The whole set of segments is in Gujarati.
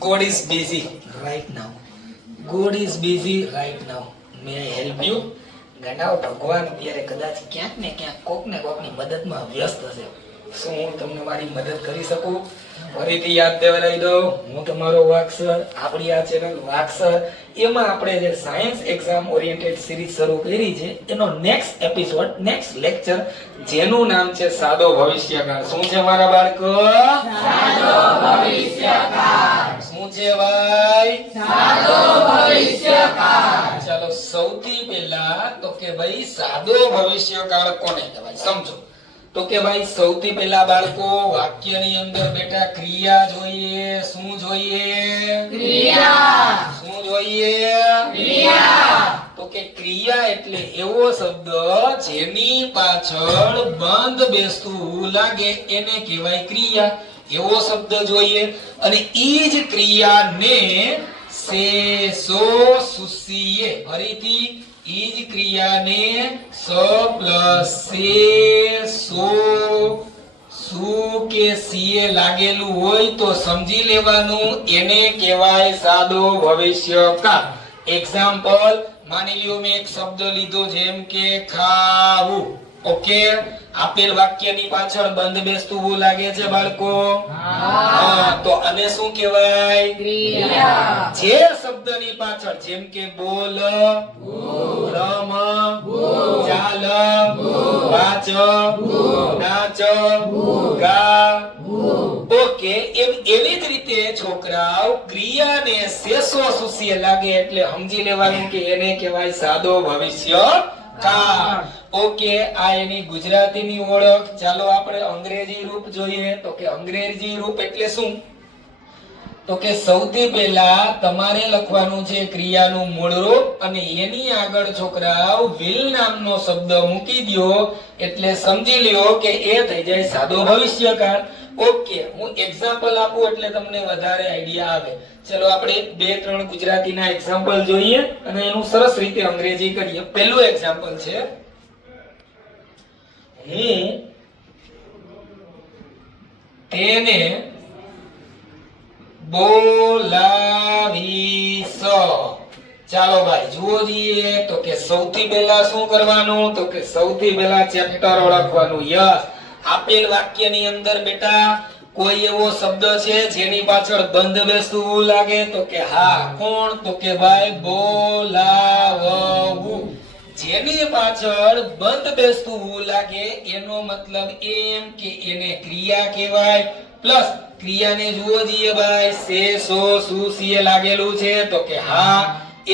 God is busy right now. God is busy right now. May I help you? ગણાવ ભગવાન અત્યારે કદાચ ક્યાંક ને ક્યાંક કોક ને કોકની મદદમાં વ્યસ્ત હશે. શું હું તમને મારી મદદ કરી શકું? ફરીથી યાદ દેવડાવી દઉં, હું તમારો વાકસર. આપણી આ ચેનલ વાકસર, એમાં આપણે જે સાયન્સ એક્ઝામ ઓરિએન્ટેડ સિરીઝ શરૂ કરી છે એનો નેક્સ્ટ એપિસોડ, નેક્સ્ટ લેક્ચર, જેનું નામ છે સાદો ભવિષ્યકાળ. શું છે મારા બાળકો? સાદો ભવિષ્યકાળ. શું છે ભાઈ? સાદો ભવિષ્યકાળ. ચાલો સૌથી પહેલા તો કે ભાઈ સાદો ભવિષ્યકાળ કોને કહેવાય સમજો. તો કે ભાઈ સૌથી પહેલા બાળકો વાક્યની અંદર બેટા ક્રિયા જોઈએ. શું જોઈએ? ક્રિયા. શું જોઈએ? ક્રિયા. તો કે ક્રિયા એટલે એવો શબ્દ જેની પાછળ બંધ બેસતું લાગે એને કહેવાય ક્રિયા. એવો શબ્દ જોઈએ. અને ઈ જ ક્રિયાને સે સો સુસીએ, ફરીથી ઈ જ ક્રિયાને સ પ્લસ સે સો સુ કે સીએ લાગેલું હોય તો સમજી લેવાનું એને કહેવાય સાદો ભવિષ્યકાળ. એક્ઝામ્પલ માની લ્યો મેં એક શબ્દ લીધો જેમ કે ખાવું. ઓકે, આપેલ વાક્યની પાછળ બંધ બેસતું એવું લાગે છે બાળકો? હા. તો આને શું કહેવાય? ક્રિયા. જે શબ્દની પાછળ જેમ કે બોલ, રમ, ચાલ, વાંચ, નાચ, ગા. ઓકે, એવી જ રીતે છોકરાઓ ક્રિયાને શેષો સુસીએ લાગે એટલે સમજી લેવાનું કે એને કહેવાય સાદો ભવિષ્યકાળ. ઓકે, આ એની ગુજરાતીની ઓળખ. ચાલો આપણે અંગ્રેજી રૂપ જોઈએ. તો કે અંગ્રેજી રૂપ એટલે શું? તો કે સૌથી પહેલા તમારે લખવાનું છે ક્રિયાનું મૂળ રૂપ અને એની આગળ છોકરાઓ will નામનો શબ્દ મૂકી દો એટલે સમજી લ્યો કે એ થઈ જાય સાદો ભવિષ્યકાળ. ઓકે, હું એક્ઝામ્પલ આપું એટલે તમને વધારે આઈડિયા આવે. ચલો આપણે બે ત્રણ ગુજરાતીના એક્ઝામ્પલ જોઈએ અને એનું સરસ રીતે અંગ્રેજી કરીએ. પહેલું એક્ઝામ્પલ છે હું તેને બોલાવીશ. ચાલો ભાઈ જુઓ જઈએ. તો કે સૌથી પહેલા શું કરવાનું? તો કે સૌથી પહેલા ચેપ્ટર ઓળખવાનું. યસ, આપેલ વાક્યની અંદર બેટા કોઈ એવો શબ્દ છે જેની પાછળ બંધ બેસતું લાગે? તો કે હા. કોણ? તો કે ભાઈ બોલાવવું. જેની પાછળ બંધ બેસતું લાગે એનો મતલબ એમ કે એને ક્રિયા કહેવાય. પ્લસ ક્રિયાને જુઓ જઈએ ભાઈ સે સો સુ સીએ લાગેલું છે. તો કે હા,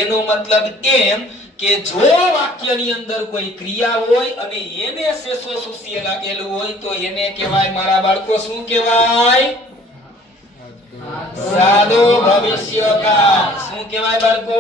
એનો મતલબ એમ કે જો વાક્યની અંદર કોઈ ક્રિયા હોય અને એને સે સો સુ સીએ લાગેલું હોય તો એને કહેવાય મારા બાળકો શું કહેવાય? સાદો ભવિષ્યકાળ. શું કહેવાય બાળકો?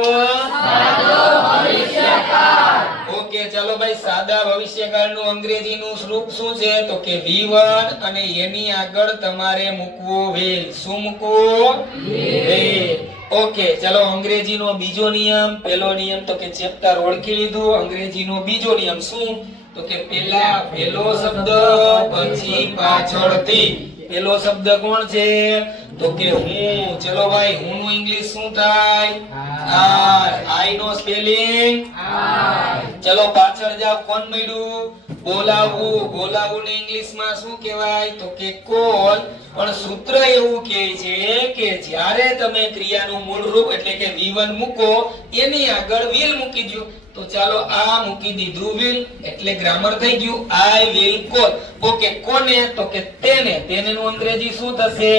સાદો ભવિષ્યકાળ. ઓકે, ચાલો ભાઈ સાદા ભવિષ્યકાળનું અંગ્રેજીનું રૂપ શું છે? તો કે V1 અને એની આગળ તમારે મૂકવું will. શું મૂકવું? will. ઓકે, ચાલો અંગ્રેજીનો બીજો નિયમ. પહેલો નિયમ તો કે ચેપ્ટર ઓળખી લીધું. અંગ્રેજીનો બીજો નિયમ શું? તો કે પહેલા પહેલો શબ્દ પછી પાછળથી. પહેલો શબ્દ કોણ છે? તો કે હું. ચલો ભાઈ હું નું ઇંગ્લિશ શું થાય? આઈ નો સ્પેલિંગ આઈ. ચલો પાછળ જાવ. કોણ મળ્યું? બોલાવવું. બોલાવવું ને ઇંગ્લિશમાં શું કહેવાય? તો કે કોલ. પણ સૂત્ર એવું કહે છે કે જ્યારે તમે ક્રિયાનું મૂળ રૂપ એટલે કે V1 મૂકો એની આગળ will મૂકી દો. તો ચાલો આ મૂકી દીધું will એટલે ગ્રામર થઈ ગયું I will call. ઓકે, કોને? તો કે તેને. તેને નું અંગ્રેજી શું થશે?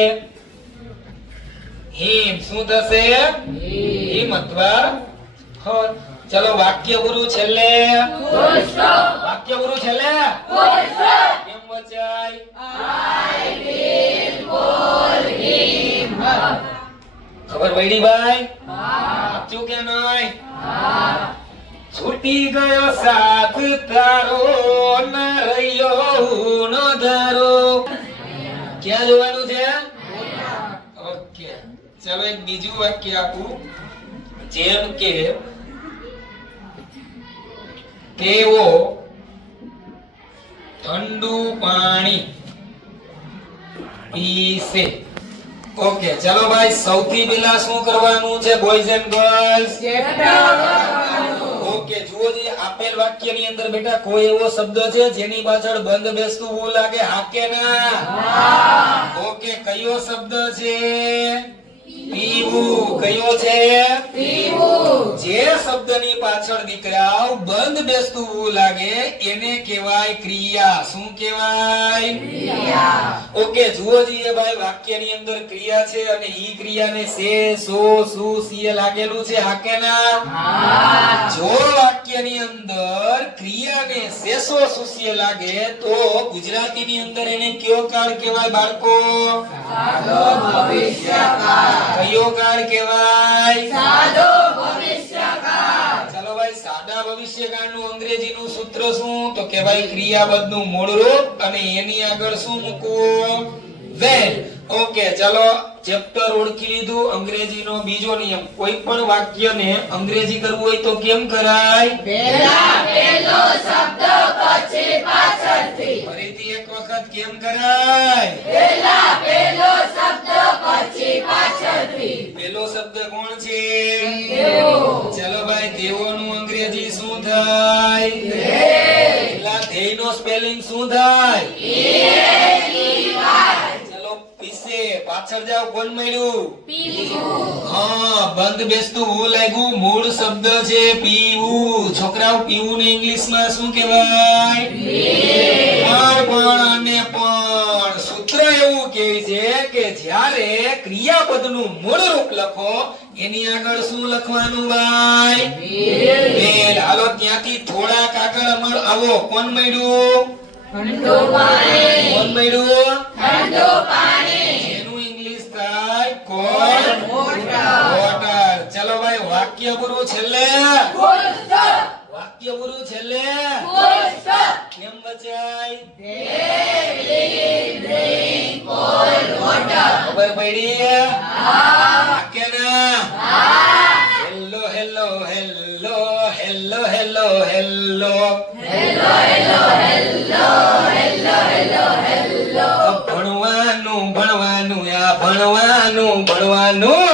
him. શું થશે? him અથવા her. ચલો વાક્ય પૂરું છેલ્લે ફૂલ સ્ટોપ. વાક્ય પૂરું છેલ્લે ફૂલ સ્ટોપ. કેમ વચાય? I will call him her. ખબર પડી ભાઈ? હા. સાચું કે નહીં? હા. છૂટી ગયો સાથ તારો ન રહ્યો ન ધારો. ક્યાં જોવાનું છે? ઓકે, ચાલો એક બીજું વાક્ય આપું. જેમ કે તેઓ ઠંડુ પાણી પીશે. ઓકે ચલો ભાઈ સૌથી પહેલા શું કરવાનું છે બોયઝ એન્ડ ગર્લ્સ? ઓકે જુઓ જે આપેલ વાક્યની અંદર બેટા કોઈ એવો શબ્દ છે જેની પાછળ બંધ બેસતું વું લાગે હા કે ના? ઓકે કયો શબ્દ છે? પીવું. કયો છે? પીવું. જે શબ્દની પાછળ દીકરાઓ બંધ બેસતું વું લાગે એને કહેવાય ક્રિયા. શું કહેવાય? ક્રિયા. ઓકે જુઓ જીએ ભાઈ વાક્યની અંદર ક્રિયા છે અને ઈ ક્રિયાને સે સો સુ સીએ લાગેલું છે હા કે ના? જો વાક્યની અંદર ક્રિયાને સેસો સુસીએ લાગે તો ગુજરાતીની અંદર એને કયો કાળ કહેવાય બાળકો? સાદો ભવિષ્યકાળ. કયો કાળ કહેવાય? સાદો ભવિષ્યકાળ. ચાલો ભાઈ સાદા ભવિષ્યકાળનું અંગ્રેજીનું સૂત્ર શું? તો કહેવાય ક્રિયાપદનું મૂળ રૂપ અને એની આગળ શું મૂકવું? વેલ. ઓકે ચલો ચેપ્ટર ઓળખી લીધું. અંગ્રેજીનો બીજો નિયમ કોઈ પણ વાક્યને અંગ્રેજી કરવું હોય તો કેમ કરાય? પહેલા પહેલો શબ્દ પછી પાછળથી. ફરીથી એક વખત કેમ કરાય? પહેલા પહેલો શબ્દ પછી પાછળથી. પહેલો શબ્દ કોણ છે? દેવો. ચલો ભાઈ દેવોનું અંગ્રેજી શું થાય? પહેલા ધ્યેયનો સ્પેલિંગ શું થાય? ચલો પીસે પાછળ જાવ કોણ મળ્યું? પીવું. હા બંધ બેસતું હું લાગ્યું મૂળ શબ્દ છે પીવું. છોકરાઓ પીવું ને ઇંગ્લિશમાં શું કહેવાય? પણ અને પણ સૂત્ર એવું કહે છે કે જ્યારે ક્રિયાપદનું મૂળ રૂપ લખો એની આગળ શું લખવાનું ભાઈ? વેલ. હાલો ત્યાંથી થોડાક આગળ આવો કોણ મળ્યું? ઠંડુ પાણી. કોણ મળ્યું? ઠંડુ પાણી. એનું ઇંગ્લિશ થાય કોલ્ડ વોટર. ચલો ભાઈ વાક્ય પૂરું છેલ્લે. Full stop. વાક્ય પૂરું છેલ્લે. Full stop. કેમ બચાય? ખબર પડી? કે ના? Hello hello hello hello hello hello ભણવાનું ભણવાનું આ ભણવાનું ભણવાનું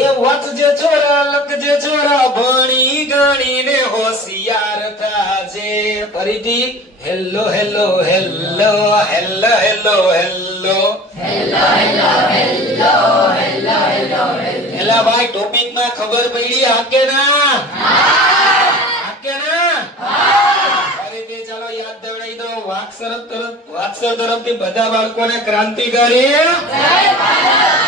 એ વાંચજે છોરા લખજે છોરા ભણી ગણીને હોશિયાર થાજે. ફરીથી hello hello hello hello hello hello એલા ભાઈ ટોપિક માં ખબર પડી હા કે ના? હા કે ના? ફરીથી ચાલો યાદ દેવડાવી દો. વાક્સર તરફથી બધા બાળકોને ક્રાંતિકારી જય ભારત.